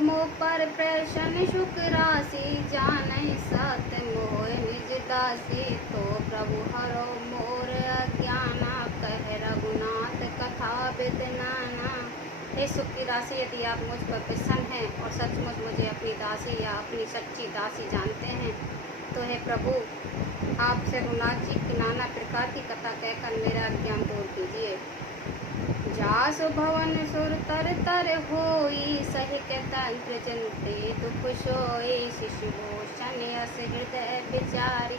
मोह पर प्रसन्न सुख राशि जानहि सत मोह निज दासी। तो प्रभु हरो मोर अज्ञाना कह रघुनाथ कथा विद नाना। हे सुख की राशि, यदि आप मुझ पर प्रसन्न हैं और सचमुच मुझे अपनी दासी या अपनी सच्ची दासी जानते हैं तो हे प्रभु आप श्री रघुनाथ जी की नाना प्रकार की कथा कहकर मेरा अज्ञान दूर कीजिए। जासु भवन सुर तर तर होई सहित तंत्र जंते दुख सोई। शिशु भूषण यस हृदय विचारी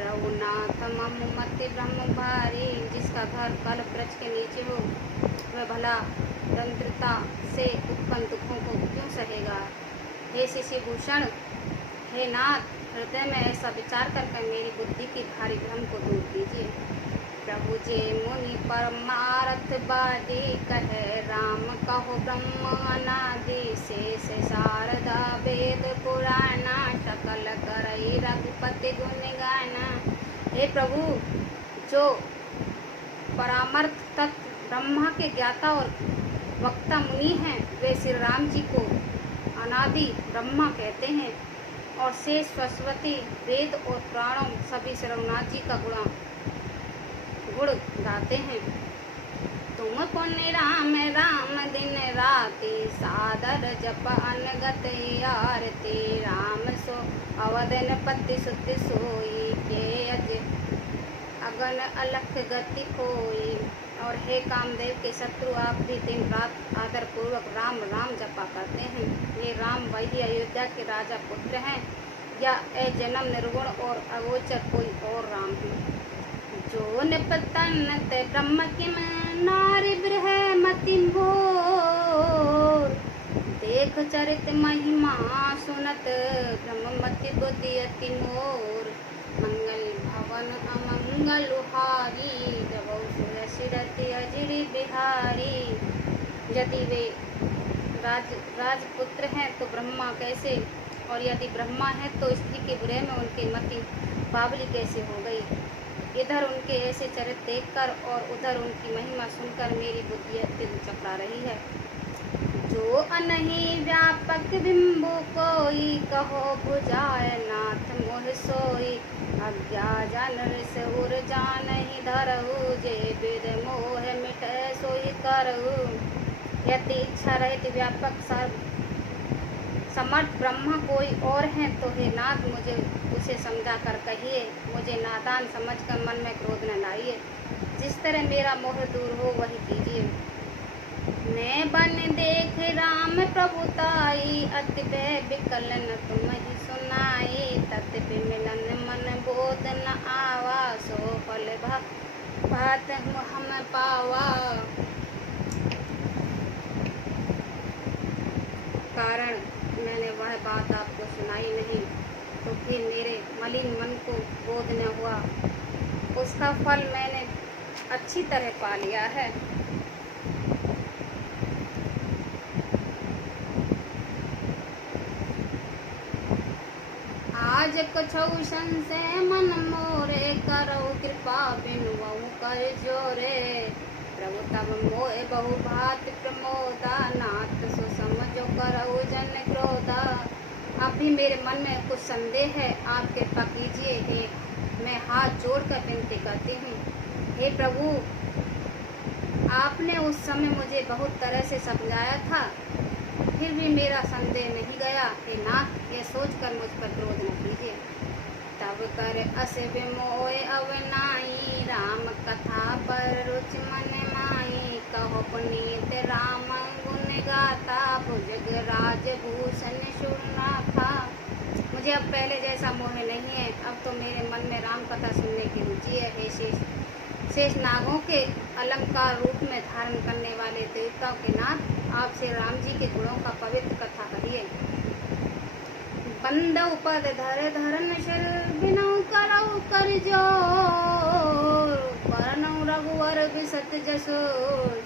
रघुनाथ मम मति ब्रह्म भारी। जिसका घर कल वृक्ष के नीचे हो वह भला तंत्रता से उत्पन्न दुखों को क्यों सहेगा। हे शिशु भूषण, हे नाथ, हृदय में ऐसा विचार करके मेरी बुद्धि की भारी भ्रम को दूर कीजिए। प्रभु जे मुनि परमारथ बादी कहे राम कहो ब्रह्म अनादि। शेष शारदा वेद पुराना सकल करई रघुपति गुण गाना। हे प्रभु, जो परामर्थ तत्व ब्रह्मा के ज्ञाता और वक्ता मुनि हैं वे श्री राम जी को अनादि ब्रह्मा कहते हैं और शेष सरस्वती वेद और पुराणों सभी श्री रघुनाथ जी का गुण गाते हैं। तुम पुण्य राम राम दिन राति सादर जप अनगत आरती। राम सो अवदन पति सुत सोई के अज अगन अलख गति खोई। और हे कामदेव के शत्रु, आप भी दिन रात आदर पूर्वक राम राम जपा करते हैं। ये राम वही अयोध्या के राजा पुत्र हैं या जन्म निर्गुण और अगोचर कोई और राम है। जो निपतन ते ब्रह्म किम नारी ब्रह मति भोर। देख चरित महिमा सुनत ब्रह्ममति बुद्धि अति मोर। मंगल भवन अमंगल हारी जबौ सुर सिरति अजिरि बिहारी। यदि वे राजपुत्र हैं तो ब्रह्मा कैसे, और यदि ब्रह्मा है तो स्त्री के बुरे में उनकी मति बावली कैसे हो गई। इधर उनके ऐसे चरित्र देखकर और उधर उनकी महिमा सुनकर मेरी बुद्धि अत्यंत चकरा रही है। जो अनहि व्यापक बिंबु कोई कहो बुझाए नाथ मोह सोई। अज्ञा जन रिस उर जानहि धरहु जे विद मोह मिटै सोई करहु। यदि इच्छा रहित व्यापक सर्व समर्थ ब्रह्मा कोई और हैं तो हे नाथ मुझे उसे समझा कर कहिए। मुझे नादान समझकर मन में क्रोध न लाइए। जिस तरह मेरा मोह दूर हो वही कीजिए। मैं बन देख राम प्रभुताई अति भय विकल न तुम ही सुनाई। तत् विमिलन मन बोध न आवा सो फल भात हम पावा। कारण मैंने वह बात आपको सुनाई नहीं तो फिर मेरे मलिन मन को बोध न हुआ। उसका फल मैंने अच्छी तरह पा लिया है। आज कछौ संशय मन मोरे करौ कृपा बिनुवहु कर जोरे। प्रभु तब मोह बहु भात प्रमोदा नाथ सो समझो करौ जन क्रोधा। अब भी मेरे मन में कुछ संदेह है, आप कृपा कीजिए। हे मैं हाथ जोड़कर विनती करती हूँ। हे प्रभु, आपने उस समय मुझे बहुत तरह से समझाया था फिर भी मेरा संदेह नहीं गया। हे नाथ, ये सोचकर मुझ पर क्रोध न कीजिए। तब कर अस विमोह अवनाई राम कथा पर रुचि मन माई। कहो पुनीत राम गुण गाता भुजग राजभूषण सुरना था। मुझे अब पहले जैसा मोह नहीं है, अब तो मेरे मन में राम कथा सुनने की रुचि है। हे शेष नागों के अलंकार रूप में धारण करने वाले देवताओं के नाथ, आप श्री राम जी के गुणों का पवित्र कथा करिए। बंदौ पद धर धरन शर बिनौ करौ कर जोर। परनौ रघुवर बिसत जसो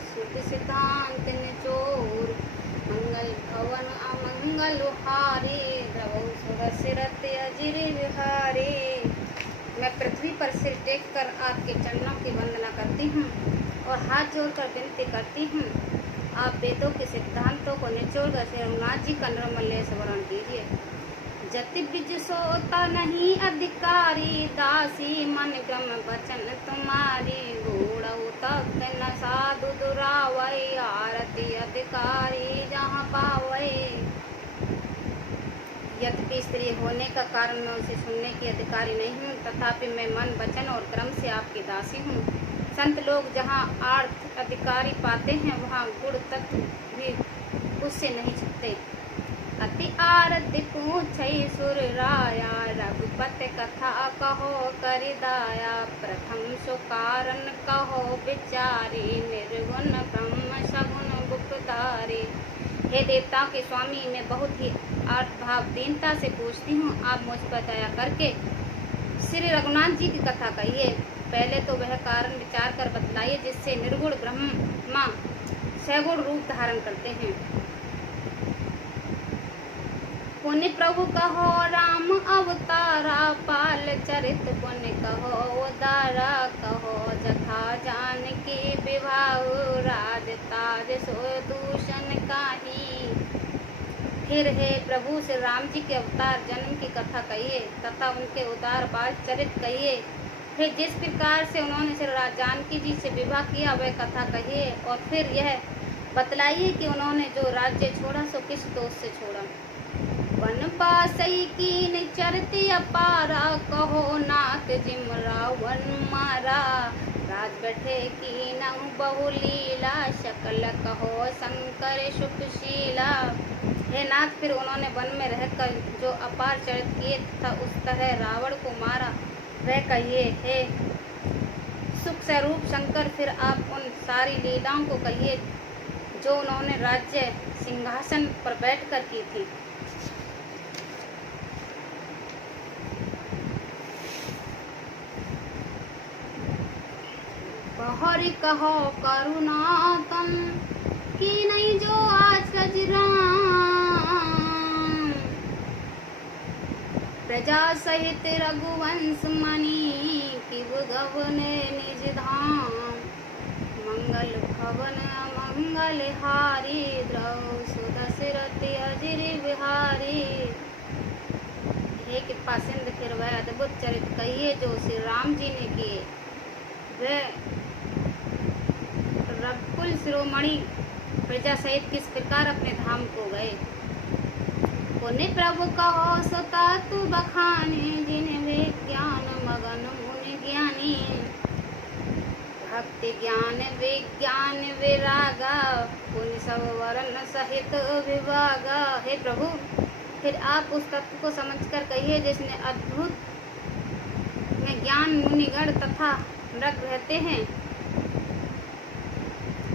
सुख सिद्धांत निचोर। मंगल भवन अमंगल हारी द्रवौ सुर सिरत अजिरि बिहारी। मैं पृथ्वी पर सिर टेक कर आपके चरणों की वंदना करती हूँ और हाथ जोड़कर विनती करती हूँ। आप वेदों के सिद्धांतों को निचोड़कर श्री रघुनाथ जी का निर्मल लेस वर्णन कीजिए। जति बिज सोता नहीं अधिकारी, दासी मन क्रम बचन तुम्हारी, घोड़ तख्त न साधु दुरावई, आरती अधिकारी जहाँ पावई। यद्यपि स्त्री होने का कारण मैं उसे सुनने की अधिकारी नहीं हूँ, तथापि मैं मन वचन और क्रम से आपकी दासी हूँ। संत लोग जहाँ आर्थ अधिकारी पाते हैं, वहाँ गुण तत्व भी उससे नहीं छिपते। अति आरती पूछई सुर राया, रघुपति कथा कहो करि दाया, प्रथम सो कारण कहो विचारी, निर्गुण ब्रह्म सगुण गुप्तधारी। हे देवताओं के स्वामी, मैं बहुत ही आर्त भाव दीनता से पूछती हूँ, आप मुझ पर दया करके श्री रघुनाथ जी की कथा कहिए। पहले तो वह कारण विचार कर बतलाइए जिससे निर्गुण ब्रह्मा सगुण रूप धारण करते हैं। पुण्य प्रभु कहो राम अवतारा, पाल चरित पुण्य कहो उदारा, कहो जथा जानकी विवाह, राज ताज सो दूषण काही। फिर हे प्रभु श्री राम जी के अवतार जन्म की कथा कहिए तथा उनके उदार बाल चरित कहिए। फिर जिस प्रकार से उन्होंने श्री जानकी जी से विवाह किया वह कथा कहिए, और फिर यह बतलाइए कि उन्होंने जो राज्य छोड़ा सो किस दोष से छोड़ा। वनवासई कीन चरती अपारा, कहो नाथ जिम रावण मारा, राज बैठे कीनहु बहुलीला, शकल कहो शंकर सुखशीला। हे नाथ, फिर उन्होंने वन में रहकर जो अपार चरित किए तथा उस तरह रावण को मारा वह कहिए। हे सुख स्वरूप शंकर, फिर आप उन सारी लीलाओं को कहिए जो उन्होंने राज्य सिंहासन पर बैठकर की थी। बहरी कहो करुणातन की नहीं जो आज राम, प्रजा सहित रघुवंश मणि की गवने निज धाम, मंगल भवन अमंगल हारी, द्रव सुदशरथ अजिर बिहारी। हे कृपा सिंधु, फिर वह अद्भुत चरित कहिए जो श्री राम जी ने किए। वे रघुकुल शिरोमणि प्रजा सहित किस प्रकार अपने धाम को गए। पुण्य प्रभु कहो सता तु बखाने, जिन विज्ञान मगन मुनि ज्ञानी, भक्ति ज्ञान विज्ञान विरागा, पुण्य सब वर्ण सहित विभागा। हे प्रभु, फिर आप उस तत्व को समझकर कहिए जिसने अद्भुत में ज्ञान मुनिगण तथा मृग रहते हैं,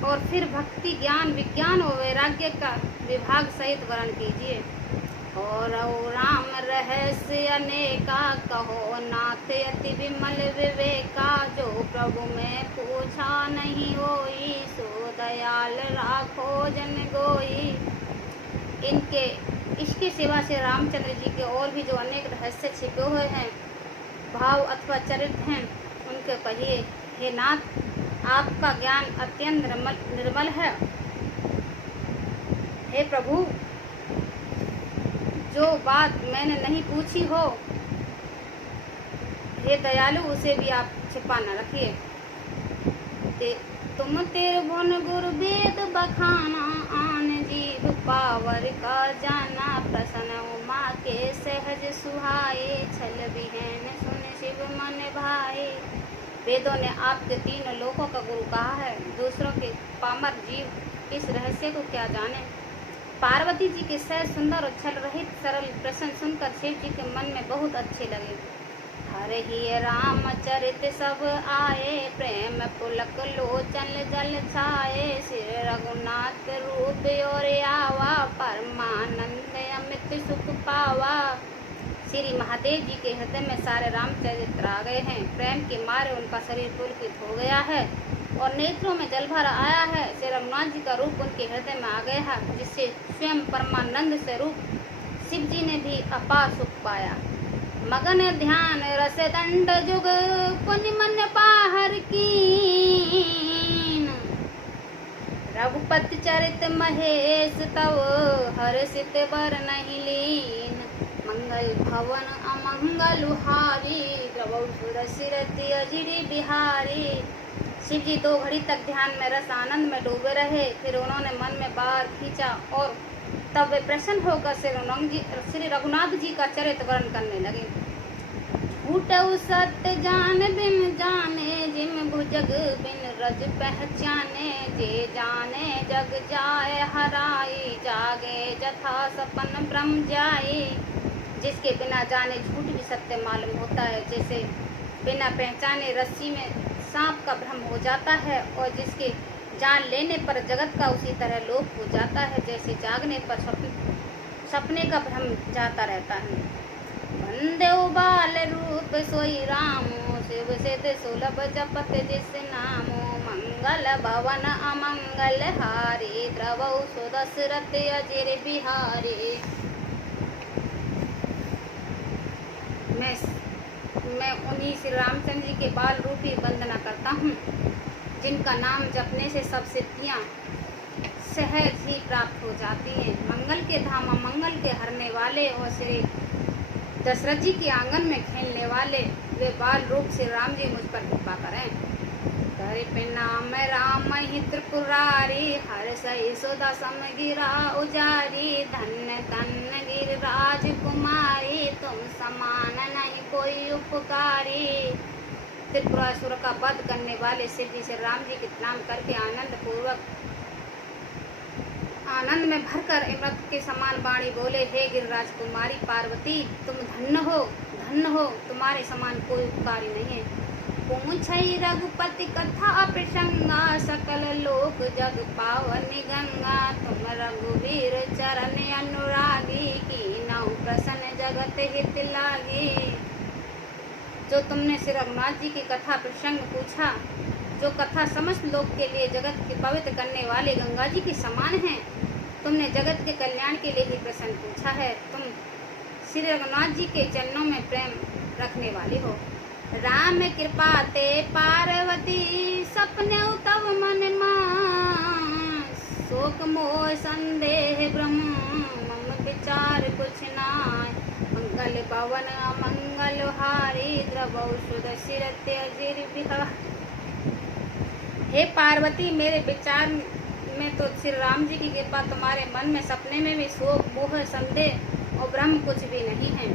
और फिर भक्ति ज्ञान विज्ञान और वैराग्य का विभाग सहित वर्णन कीजिए। और राम रहस्य अनेका, कहो नाथ अति विमल विवेका, जो प्रभु में पूछा नहीं होई, सो दयाल राखो जन गोई। इसके सिवा से रामचंद्र जी के और भी जो अनेक रहस्य छिपे हुए हैं, भाव अथवा चरित्र हैं, उनके कहिए। हे नाथ, आपका ज्ञान अत्यंत निर्मल है। हे प्रभु, जो बात मैंने नहीं पूछी हो, हे दयालु, उसे भी आप छिपा न रखिए। तुम तेरे भुवन गुरु वेद बखाना, आन जीव पावर का जाना, प्रसन्न उमा के सहज सुहाए, छल बिहन सुन शिव मन भाए। वेदों ने आपके तीनों लोकों का गुरु कहा है, दूसरों के पामर जीव इस रहस्य को क्या जाने। पार्वती जी के सहज सुंदर और छल रहित सरल प्रश्न सुनकर शिव जी के मन में बहुत अच्छे लगे। हर ही रामचरित सब आए, प्रेम पुलक लोचन जल छाए, श्री रघुनाथ रूप और आवा, परमानंद अमित सुख पावा। श्री महादेव जी के हृदय में सारे रामचरित्र आ गए हैं। प्रेम के मारे उनका शरीर पुलकित हो गया है और नेत्रों में जल भर आया है। श्री रघुनाथ जी का रूप उनके हृदय में आ गया है, जिससे स्वयं परमानंद स्वरूप शिव जी ने भी अपार सुख पाया। मगन ध्यान रस दंड जुग, पुण्य मन पाहर कीन, रघुपति चरित महेश तव हर्षित बर नहीं लीन। मंगल भवन अमंगल हारी द्रवौ सुरसिरति अजिरि बिहारी। शिव जी 2 घड़ी तक ध्यान में रस आनंद में डूबे रहे। फिर उन्होंने मन में बार खींचा और तब वे प्रसन्न होकर श्री रघुनाथ जी का चरित्र वर्णन करने लगे। झूठऊ सत्य जान बिन जाने जिम भुजग बिन रज पहचाने। जे जाने जग जाए हराई जागे जथा सपन ब्रह्म जाई। जिसके बिना जाने झूठ भी सत्य मालूम होता है, जैसे बिना पहचाने रस्सी में सांप का भ्रम हो जाता है, और जिसके जान लेने पर जगत का उसी तरह लोप हो जाता है, जैसे जागने पर सपने का भ्रम जाता रहता है। बंदे बाल रूप सोई रामो शिव सिद्ध सुलभ जपत जिस नामो। मंगल भवन अमंगल हारी द्रवौ सुदशरथ अजिर बिहारी। मैं उन्हीं श्री रामचंद्र जी के बाल रूपी वंदना करता हूँ, जिनका नाम जपने से सब सिद्धियाँ सहज ही प्राप्त हो जाती हैं। मंगल के धाम मंगल के हरने वाले और श्री दशरथ जी के आंगन में खेलने वाले वे बाल रूप श्री राम जी मुझ पर कृपा करें। धरि नाम राम ही त्रिपुरारी हर सही सुधा समगिरा उजारी। धन्य धन्य गिरिराज कुमारी तुम समान नहीं कोई उपकारी। त्रिपुरासुर का वध करने वाले सिद्धि श्री राम जी के प्रणाम करके आनंद में भरकर अमृत के समान वाणी बोले, हे गिरिराज कुमारी पार्वती तुम धन्य हो, तुम्हारे समान कोई उपकारी नहीं है। पूछई रघुपति कथा प्रसंगा सकल लोक जग पावन गंगा। तुम रघुवीर चरण अनुरागी कीनहु प्रसन्न जगत हित लागी। जो तुमने श्री रघुनाथ जी की कथा प्रसंग पूछा, जो कथा समस्त लोक के लिए जगत के पवित्र करने वाले गंगा जी के समान है, तुमने जगत के कल्याण के लिए ही प्रश्न पूछा है। तुम श्री रघुनाथ जी के चरणों में प्रेम रखने वाले हो। राम कृपा ते पार्वती सपने तव मन मान। शोक मोह संदेह ब्रह्म मम विचार कुछ नाय। मंगल भवन अमंगल हारी द्रवौ सुदशरथ अजिर बिहारी। हे पार्वती मेरे विचार में तो श्री राम जी की कृपा, तुम्हारे मन में सपने में भी शोक मोह संदेह और ब्रह्म कुछ भी नहीं है।